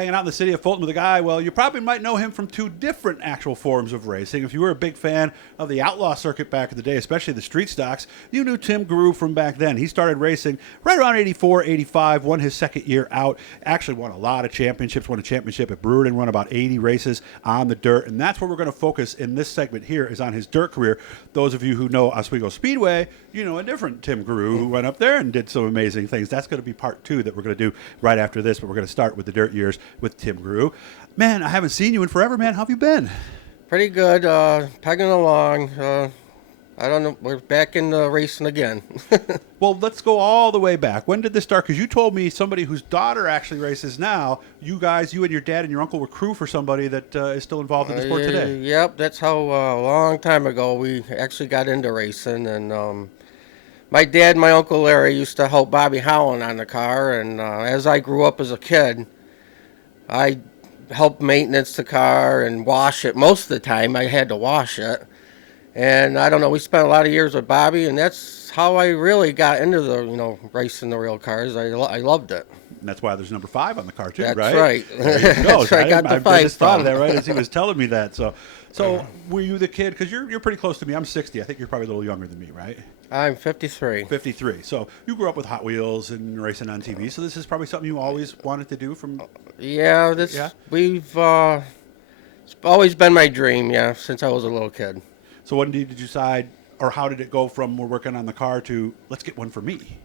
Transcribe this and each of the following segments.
hanging out in the city of Fulton with a guy, well, you probably might know him from two different actual forms of racing. If you were a big fan of the Outlaw Circuit back in the day, especially the street stocks, you knew Tim Greu from back then. He started racing right around 84, 85, won his second year out, actually won a lot of championships, won a championship at Brewerton, won about 80 races on the dirt, and that's where we're going to focus in this segment here is on his dirt career. Those of you who know Oswego Speedway, you know a different Tim Greu who went up there and did some amazing things. That's going to be part two that we're going to do right after this, but we're going to start with the dirt years with Tim Greu. Man, I haven't seen you in forever, man. How have you been? Pretty good, pegging along. I don't know, we're back in racing again. Well, let's go all the way back. When did this start? Because you told me somebody whose daughter actually races now, you guys, you and your dad and your uncle were crew for somebody that is still involved in the sport today. Yep, that's how a long time ago we actually got into racing. And my dad and my Uncle Larry used to help Bobby Howland on the car. And as I grew up as a kid, I helped maintenance the car and wash it. Most of the time I had to wash it. And I don't know, we spent a lot of years with Bobby, and that's how I really got into the, racing the real cars. I loved it. And that's why there's number 5 on the car too, that's right? Right. That's right. I got the 5 I just thought of that right as he was telling me that. So were you the kid? Because you're pretty close to me. I'm 60. I think you're probably a little younger than me, right? I'm 53. 53. So you grew up with Hot Wheels and racing on TV. So this is probably something you always wanted to do from. Yeah. We've it's always been my dream. Yeah, since I was a little kid. So when did you decide, or how did it go from we're working on the car to let's get one for me?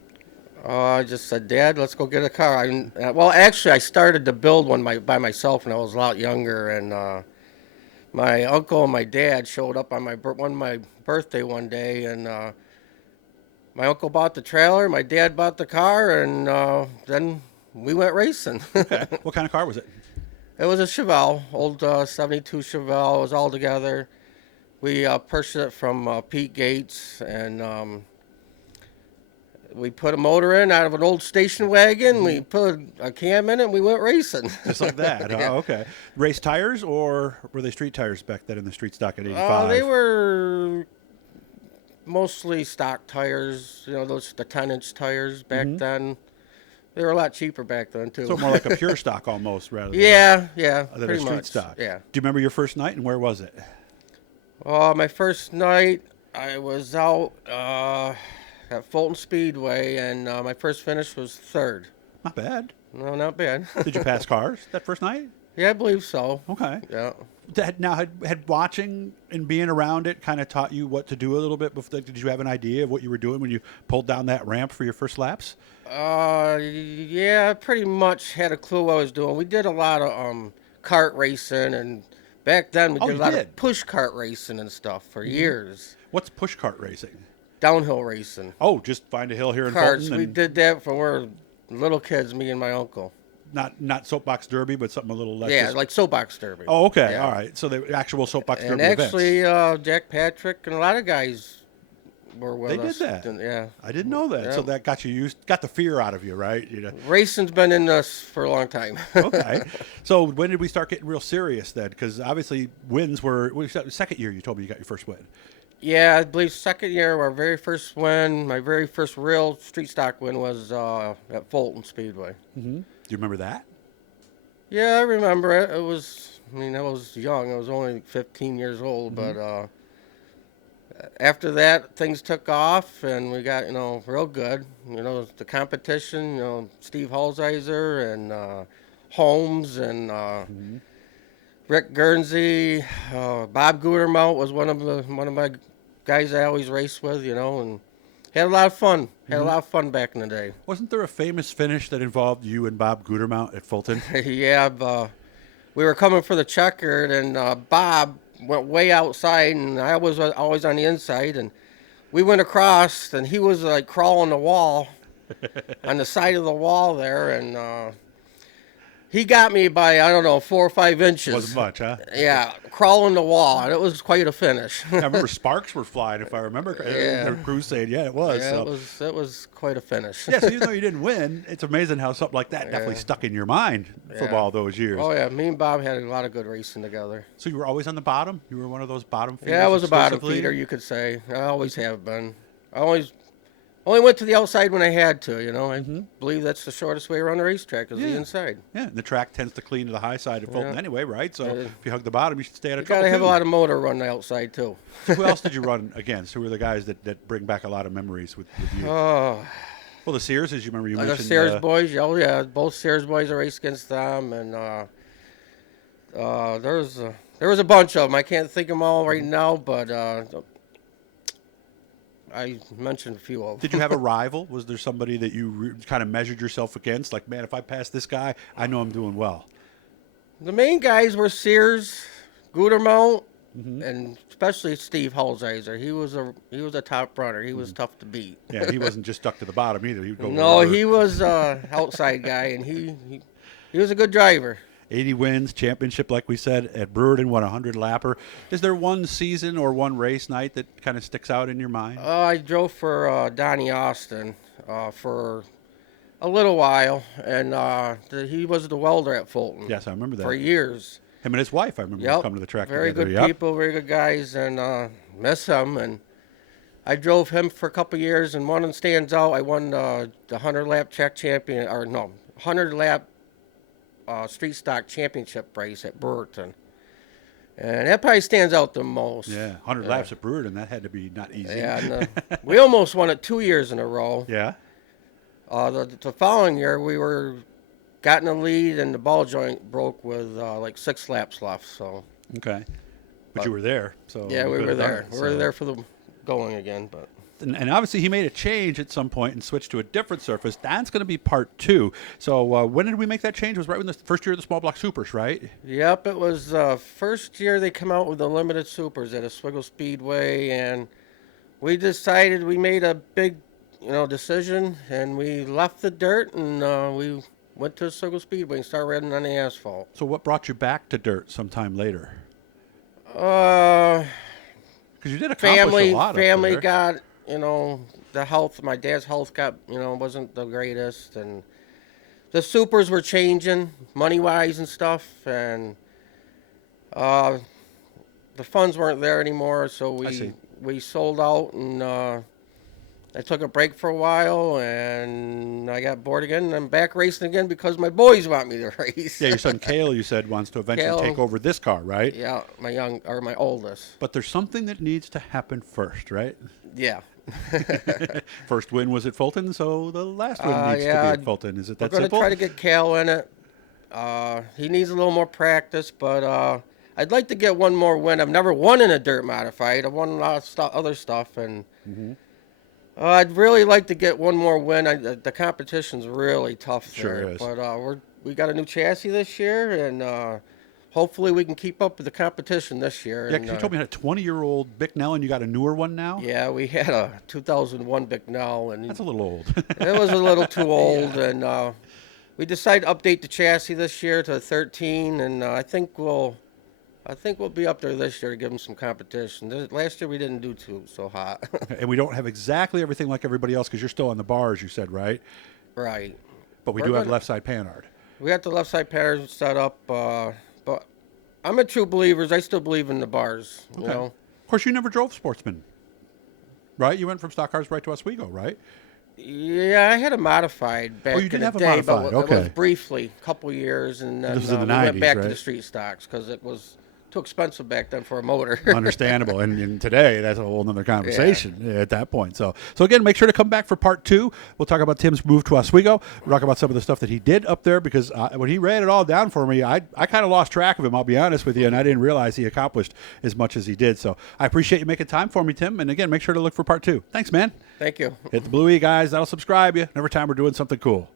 I just said, Dad, let's go get a car. Well, actually, I started to build one by myself when I was a lot younger, and my uncle and my dad showed up on my birthday one day, and my uncle bought the trailer, my dad bought the car, and then we went racing. Okay. What kind of car was it? It was a Chevelle, old 72 Chevelle. It was all together. We purchased it from Pete Gates, and we put a motor in out of an old station wagon. We put a cam in it, and we went racing. Just like that. Yeah. Oh, okay. Race tires, or were they street tires back then in the street stock at 85? They were mostly stock tires, the 10-inch tires back then. They were a lot cheaper back then, too. So more like a pure stock almost, rather than, than a street much. stock. Yeah. Do you remember your first night, and where was it? My first night, I was out at Fulton Speedway, and my first finish was 3rd. Not bad. No, not bad. Did you pass cars that first night? Yeah, I believe so. Okay. Yeah. Now, had watching and being around it kind of taught you what to do a little bit before? Did you have an idea of what you were doing when you pulled down that ramp for your first laps? Yeah, I pretty much had a clue what I was doing. We did a lot of kart racing, and back then we did a lot of push kart racing and stuff for years. What's push kart racing? Downhill racing. Oh, just find a hill here in Karts. Fulton. We did that when we were little kids, me and my uncle. Not soapbox derby, but something a little less. Yeah, like soapbox derby. Oh, okay, yeah. All right. So the actual soapbox derby and actually, Jack Patrick and a lot of guys were with us. They did that. Yeah, I didn't know that. Yeah. So that got the fear out of you, right? Racing's been in us for a long time. Okay. So when did we start getting real serious then? Because obviously wins were second year. You told me you got your first win. Yeah, I believe second year, our very first win, my very first real street stock win was at Fulton Speedway. Mm-hmm. Do you remember that? Yeah, I remember it. I was young. I was only 15 years old, but after that, things took off, and we got, real good. The competition, Steve Halsizer and Holmes and Rick Guernsey, Bob Gutermount was one of my guys I always raced with, and had a lot of fun. Had a lot of fun back in the day. Wasn't there a famous finish that involved you and Bob Gutermount at Fulton? Yeah, we were coming for the checkered, and Bob went way outside, and I was always on the inside, and we went across, and he was like crawling the wall, on the side of the wall there, and he got me by, 4 or 5 inches. Wasn't much, huh? Yeah, crawling the wall, and it was quite a finish. I remember sparks were flying, if I remember. Yeah. Crew saying, yeah, it was. Yeah, so. it was quite a finish. Yeah, so even though you didn't win, it's amazing how something like that definitely stuck in your mind from all those years. Oh, yeah, me and Bob had a lot of good racing together. So you were always on the bottom? You were one of those bottom feeders? Yeah, I was a bottom feeder, you could say. I always have been. Only went to the outside when I had to, you know. I believe that's the shortest way around the racetrack is the inside. Yeah, and the track tends to clean to the high side of Fulton Yeah. anyway, right? So if you hug the bottom, you should stay out of You trouble, got to have too. a lot of motor run the outside, too. Who else did you run against? Who were the guys that bring back a lot of memories with you? Oh, Well, the Sears, as you remember, you the mentioned. Sears boys. Oh, yeah. Both Sears boys I raced against them. And there was a bunch of them. I can't think of them all right now, but I mentioned a few of them. Did you have a rival? Was there somebody that you kind of measured yourself against? Like, man, if I pass this guy, I know I'm doing well. The main guys were Sears, Gutermount, and especially Steve Halsizer. He was a top runner. He was tough to beat. Yeah, he wasn't just stuck to the bottom either. He'd go No, wherever. he was outside guy, and he was a good driver. 80 wins, championship, like we said, at Brewerton, won a 100-lapper. Is there one season or one race night that kind of sticks out in your mind? I drove for Donnie Austin for a little while, and he was the welder at Fulton. Yes, I remember that. For years. Him and his wife, I remember, Yep. come to the track Very together. good Yep. people, very good guys, and miss him. And I drove him for a couple years, and one of them stands out. I won the 100-lap track champion, 100-lap street stock championship race at Brewerton. And that probably stands out the most. Yeah, 100 laps at Brewerton, that had to be not easy. Yeah, and, we almost won it 2 years in a row. Yeah? The following year, we got in the lead, and the ball joint broke with like 6 laps left. So Okay. But you were there, so yeah, you we could were have done there. it, We were so. there for the going again, but. And obviously he made a change at some point and switched to a different surface. That's going to be part 2. So when did we make that change? It was right when the first year of the small block supers, right? Yep, it was first year they come out with the limited supers at Chevelle Speedway, and we decided we made a big, decision, and we left the dirt and we went to Chevelle Speedway and started riding on the asphalt. So what brought you back to dirt sometime later? Uh, Because you did accomplish a lot family up there. got, the health. My dad's health got, wasn't the greatest, and the supers were changing money wise and stuff, and the funds weren't there anymore, so I see. we sold out, and I took a break for a while, and I got bored again, and I'm back racing again because my boys want me to race. Yeah, your son Cale, you said, wants to eventually Cale. take over this car, right? Yeah, my oldest. But there's something that needs to happen first, right? Yeah. First win was at Fulton, so the last win needs to yeah, be at Fulton. Is it We're that going to simple? try to get Cal in it. He needs a little more practice, but I'd like to get one more win. I've never won in a dirt modified. I've won a lot of other stuff, and I'd really like to get one more win. The competition's really tough Sure there. is. But we got a new chassis this year, and hopefully we can keep up with the competition this year. Yeah, and, because you told me you had a 20-year-old Bicknell and you got a newer one now? Yeah, we had a 2001 Bicknell, and That's a little old. it was a little too old, and we decided to update the chassis this year to 13, and I think we'll be up there this year to give them some competition. Last year we didn't do so hot. And we don't have exactly everything like everybody else because you're still on the bars, you said, right? Right. But we We're do have gonna- left side panhard. We got the left side patterns set up, but I'm a true believer. I still believe in the bars. You know. Of course, you never drove Sportsman, right? You went from stock cars right to Oswego, right? Yeah, I had a modified back you did in the have a day, modified, but it was okay. briefly, a couple years, and then This was in the we went 90s, back to right? the street stocks because it was too expensive back then for a motor. Understandable. And today, that's a whole other conversation at that point. So again, make sure to come back for part 2. We'll talk about Tim's move to Oswego. We'll talk about some of the stuff that he did up there because when he ran it all down for me, I kind of lost track of him, I'll be honest with you, and I didn't realize he accomplished as much as he did. So I appreciate you making time for me, Tim. And again, make sure to look for part 2. Thanks, man. Thank you. Hit the Blue E, guys. That'll subscribe you. Every time we're doing something cool.